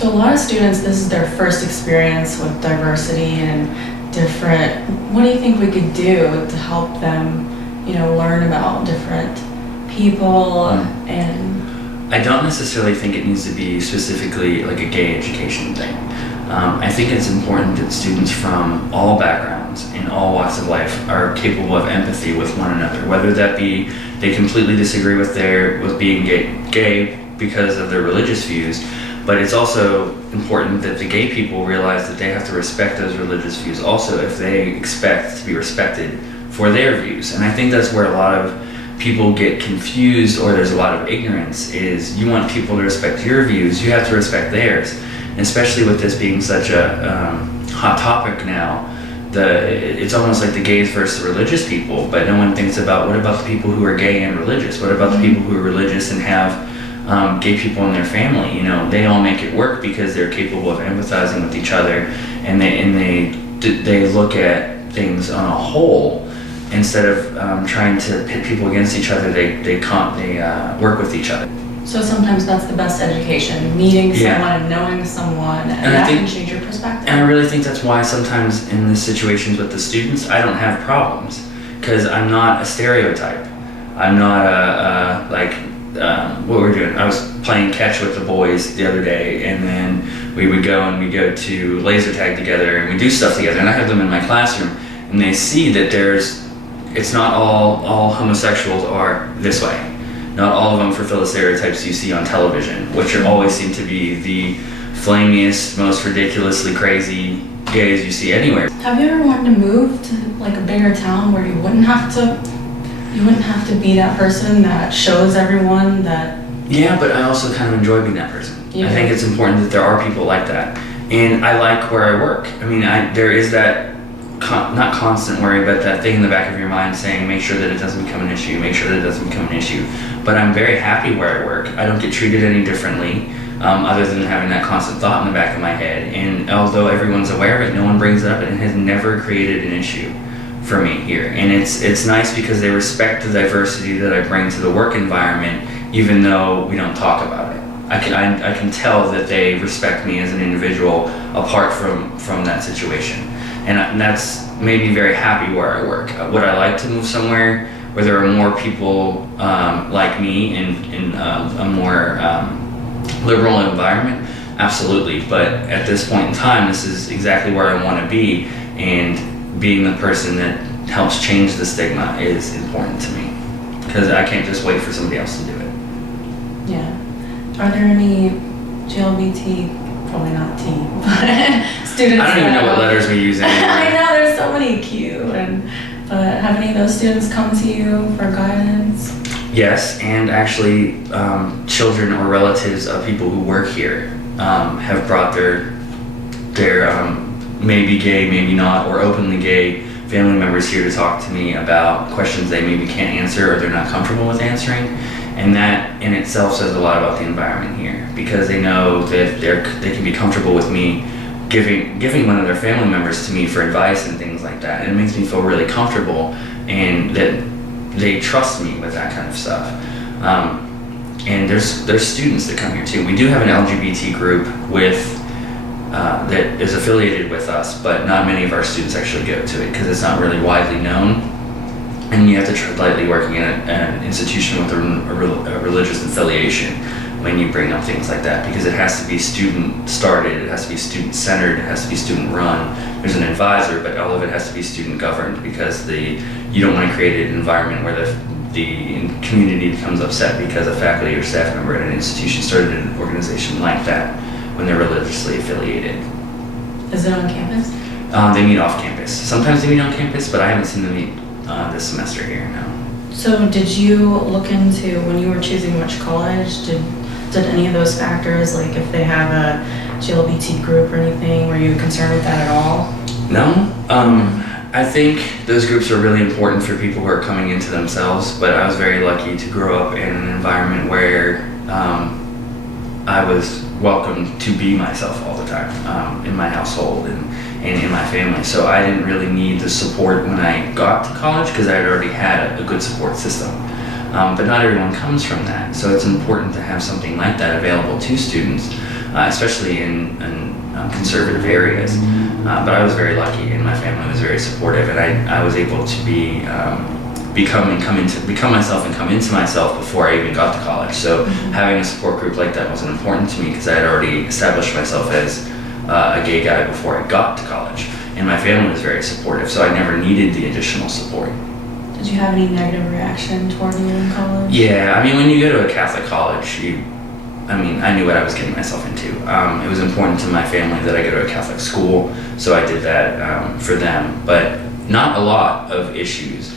So a lot of students, this is their first experience with diversity and different, what do you think we could do to help them, learn about different people and... I don't necessarily think it needs to be specifically like a gay education thing. I think it's important that students from all backgrounds in all walks of life are capable of empathy with one another, whether that be they completely disagree with being gay because of their religious views, but it's also important that the gay people realize that they have to respect those religious views also if they expect to be respected for their views. And I think that's where a lot of people get confused, or there's a lot of ignorance, is you want people to respect your views, you have to respect theirs. And especially with this being such a hot topic now, it's almost like the gays versus the religious people, but no one thinks about what about the people who are gay and religious? What about the people who are religious and have gay people in their family? They all make it work because they're capable of empathizing with each other, and they look at things on a whole instead of trying to pit people against each other. They work with each other. So sometimes that's the best education, meeting someone and knowing someone, and that can change your perspective. And I really think that's why sometimes in the situations with the students, I don't have problems, because I'm not a stereotype. I'm not what we're doing. I was playing catch with the boys the other day, and then we would go to laser tag together, and we do stuff together, and I have them in my classroom, and they see that it's not all homosexuals are this way. Not all of them fulfill the stereotypes you see on television, which always seem to be the flamiest, most ridiculously crazy gays you see anywhere. Have you ever wanted to move to like a bigger town where you wouldn't have to be that person that shows everyone that... Yeah, but I also kind of enjoy being that person. Yeah. I think it's important that there are people like that. And I like where I work. I mean, there is that, not constant worry, but that thing in the back of your mind saying, make sure that it doesn't become an issue, make sure that it doesn't become an issue. But I'm very happy where I work. I don't get treated any differently, other than having that constant thought in the back of my head. And although everyone's aware of it, no one brings it up, and it has never created an issue for me here. And it's nice because they respect the diversity that I bring to the work environment, even though we don't talk about it. I can tell that they respect me as an individual apart from that situation. And that's made me very happy where I work. Would I like to move somewhere where there are more people like me in a more liberal environment? Absolutely. But at this point in time, this is exactly where I want to be, and being the person that helps change the stigma is important to me, because I can't just wait for somebody else to do it. Yeah. Are there any LGBT, probably not T, but students? I don't even know what letters we use anymore. I know, there's so many Q, but have any of those students come to you for guidance? Yes, and actually children or relatives of people who work here have brought their maybe gay, maybe not, or openly gay family members here to talk to me about questions they maybe can't answer or they're not comfortable with answering. And that in itself says a lot about the environment here, because they know that they can be comfortable with me giving one of their family members to me for advice and things like that. And it makes me feel really comfortable, and that they trust me with that kind of stuff. And there's students that come here too. We do have an LGBT group that is affiliated with us, but not many of our students actually go to it because it's not really widely known. And you have to tread lightly working in an institution with a religious affiliation when you bring up things like that, because it has to be student-started, it has to be student-centered, it has to be student-run. There's an advisor, but all of it has to be student-governed, because you don't want to create an environment where the community becomes upset because a faculty or staff member at an institution started an organization like that when they're religiously affiliated. Is it on campus? They meet off campus. Sometimes they meet on campus, but I haven't seen them meet this semester here, no. So did you look into, when you were choosing which college, did any of those factors, like if they have a LGBT group or anything, were you concerned with that at all? No. I think those groups are really important for people who are coming into themselves, but I was very lucky to grow up in an environment where I was welcome to be myself all the time in my household and in my family. So I didn't really need the support when I got to college, because I had already had a good support system. But not everyone comes from that, so it's important to have something like that available to students. especially in conservative areas. But I was very lucky, and my family was very supportive, and I was able to become myself and come into myself before I even got to college. So having a support group like that was important to me because I had already established myself as a gay guy before I got to college, and my family was very supportive, so I never needed the additional support. Did you have any negative reaction toward you in college? Yeah, I mean, when you go to a Catholic college, I knew what I was getting myself into. It was important to my family that I go to a Catholic school, so I did that for them, but not a lot of issues.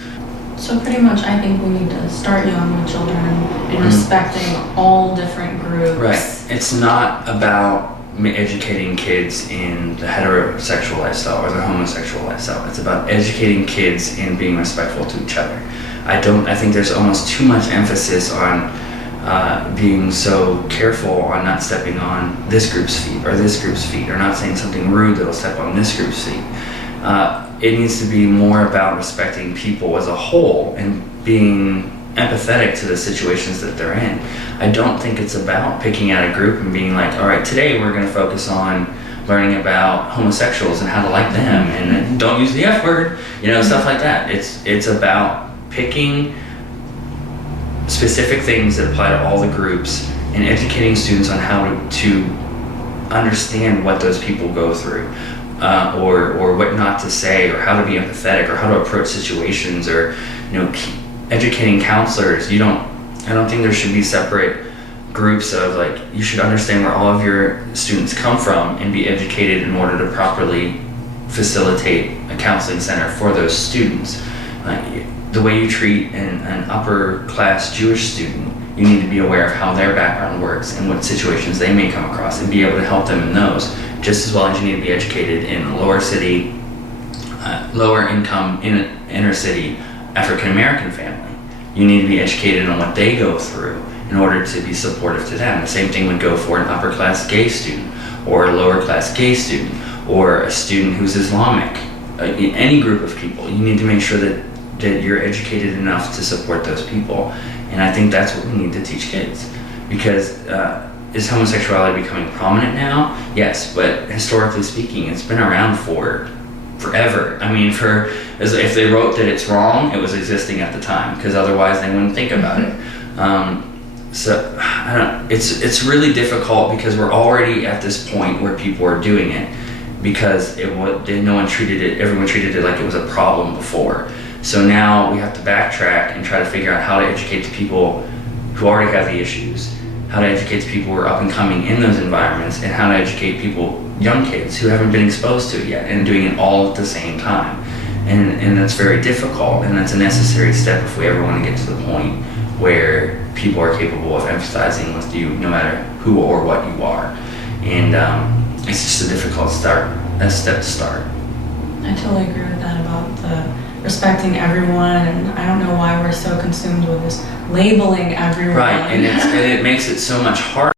So pretty much I think we need to start young with children and respecting all different groups. Right. It's not about educating kids in the heterosexual lifestyle or the homosexual lifestyle. It's about educating kids in being respectful to each other. I think there's almost too much emphasis on being so careful on not stepping on this group's feet or this group's feet, or not saying something rude that'll step on this group's feet. It needs to be more about respecting people as a whole and being empathetic to the situations that they're in. I don't think it's about picking out a group and being like, all right, today we're going to focus on learning about homosexuals and how to like them, and don't use the F word, stuff like that. It's about picking specific things that apply to all the groups and educating students on how to understand what those people go through, or what not to say, or how to be empathetic, or how to approach situations, or educating counselors. I don't think there should be separate groups of like, you should understand where all of your students come from and be educated in order to properly facilitate a counseling center for those students. The way you treat an upper class Jewish student, you need to be aware of how their background works and what situations they may come across and be able to help them in those, just as well as you need to be educated in a lower income, inner city African American family. You need to be educated on what they go through in order to be supportive to them. The same thing would go for an upper class gay student, or a lower class gay student, or a student who's Islamic. Any group of people, you need to make sure that you're educated enough to support those people. And I think that's what we need to teach kids. Because is homosexuality becoming prominent now? Yes, but historically speaking, it's been around for forever. I mean, if they wrote that it's wrong, it was existing at the time, because otherwise they wouldn't think about it. So I don't. It's really difficult because we're already at this point where people are doing it because everyone treated it like it was a problem before. So now we have to backtrack and try to figure out how to educate the people who already have the issues, how to educate the people who are up and coming in those environments, and how to educate young kids who haven't been exposed to it yet, and doing it all at the same time. And that's very difficult, and that's a necessary step if we ever want to get to the point where people are capable of empathizing with you no matter who or what you are. And it's just a difficult step to start. I totally agree with that about the respecting everyone, and I don't know why we're so consumed with this labeling everyone. Right, and it makes it so much harder.